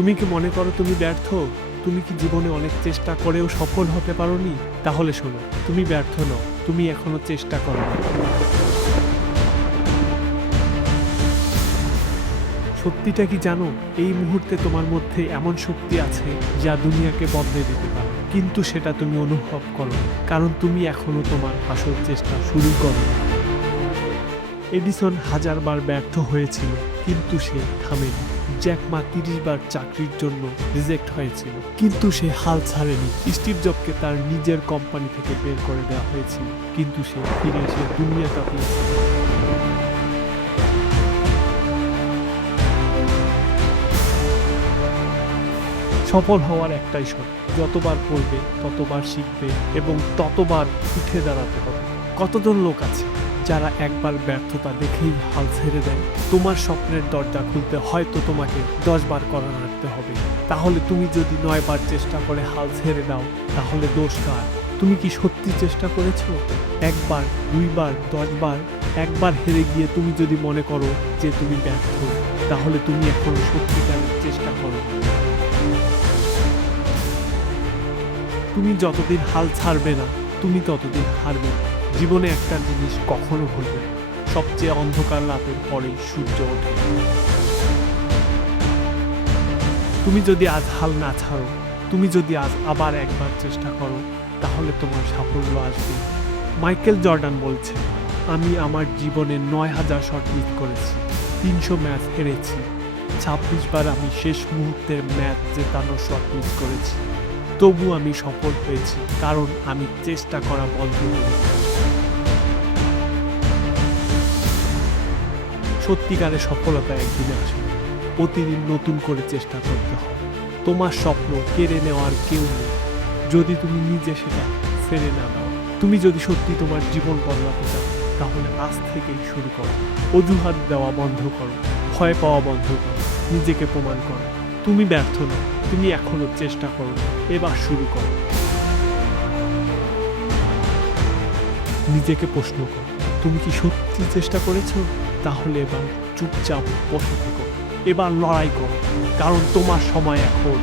তুমি কি মনে করো তুমি ব্যর্থ? তুমি কি জীবনে অনেক চেষ্টা করেও সফল হতে পারোনি? তাহলে শোনো, তুমি ব্যর্থ নও, তুমি এখনও চেষ্টা করো সত্যিটা কি জানো? এই মুহূর্তে তোমার মধ্যে এমন শক্তি আছে যা দুনিয়াকে বদলে দিতে পারে। কিন্তু সেটা তুমি অনুভব করো কারণ তুমি এখনও তোমার আসল চেষ্টা শুরু করো এডিসন হাজারবার ব্যর্থ হয়েছিল, কিন্তু সে থামেনি। জ্যাকমা তিরিশ বার চাকরির জন্য রিজেক্ট হয়েছিল। কিন্তু সে হাল ছাড়েনি। স্টিভ জবকে তার নিজের কোম্পানি থেকে বের করে দেওয়া হয়েছিল। কিন্তু সে ফিরে এসে দুনিয়া কাঁপিয়েছে সফল হওয়ার একটাই শর্ত, যতবার পড়বে ততবার শিখবে এবং ততবার উঠে দাঁড়াতে হবে। কতজন লোক আছে? যারা একবার ব্যর্থতা দেখেই হাল ছেড়ে দেয়, তোমার স্বপ্নের দরজা খুলতে হয়তো তোমাকে দশবার করা রাখতে হবে। তাহলে তুমি যদি নয়বার চেষ্টা করে হাল ছেড়ে দাও, তাহলে দোষ কার? তুমি কি সত্যি চেষ্টা করেছ? একবার, দুইবার, দশবার, একবার হেরে গিয়ে তুমি যদি মনে করো যে তুমি ব্যর্থ, তাহলে তুমি এখন সত্যিকারের চেষ্টা করো। তুমি যতদিন হাল ছাড়বে না, তুমি ততদিন হারবে না। জীবনে একটা জিনিস কখনো ভুলবে সবচেয়ে অন্ধকার রাতের পরেই সূর্য ওঠে। তুমি যদি আজ হাল না ছাড়ো, তুমি যদি আজ আবার একবার চেষ্টা করো, তাহলে তোমার সাফল্য আসবে। মাইকেল জর্ডান বলছে, আমি আমার জীবনে নয় হাজার শট মিস করেছি, তিনশো ম্যাচ হেরেছি। ছাব্বিশ বার আমি শেষ মুহূর্তের ম্যাচ জেতানোর শট মিস করেছি। তবু আমি সফল হয়েছি, কারণ আমি চেষ্টা করা বন্ধ করি। সত্যিকারের সফলতা একদিনে আসে প্রতিদিন নতুন করে চেষ্টা করতে হয়। তোমার স্বপ্ন কেড়ে নেওয়ার কেউ নেই। যদি তুমি নিজে সেটা ফেরে না দাও, তুমি যদি সত্যি তোমার জীবন বদলাতে চাও, তাহলে আজ থেকেই শুরু করো। অজুহাত দেওয়া বন্ধ করো। ভয় পাওয়া বন্ধ করো। নিজেকে প্রমাণ করো। তুমি ব্যর্থ নও, তুমি এখনও চেষ্টা করো, এবার শুরু করো। নিজেকে প্রশ্ন করো, তুমি কি সত্যি চেষ্টা করেছ? তাহলে এবার চুপচাপ বসে থেকো এবার লড়াই করো, কারণ তোমার সময় এখন।